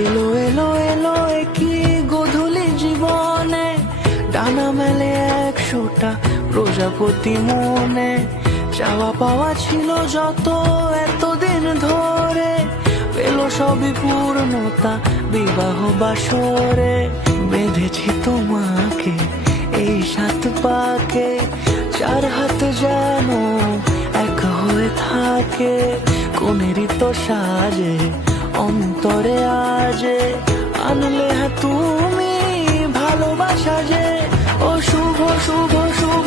এলো এলো এলো কি গোধূলি জীবনে, ডানা মেলে 100টা প্রজাপতি মনে। চাওয়া পাওয়া ছিল যত এতদিন ধরে, পেলো সবই পূর্ণতা বিবাহ বাসরে। বেঁধেছি তোমাকে এই 7 পাকে, 4 হাত যেন এক হয়ে থাকে। কোনেরই তো সাজে অন্তরে আজে, আনলে হ্যাঁ তুমি ভালোবাসা যে। ও শুভ শুভ শুভ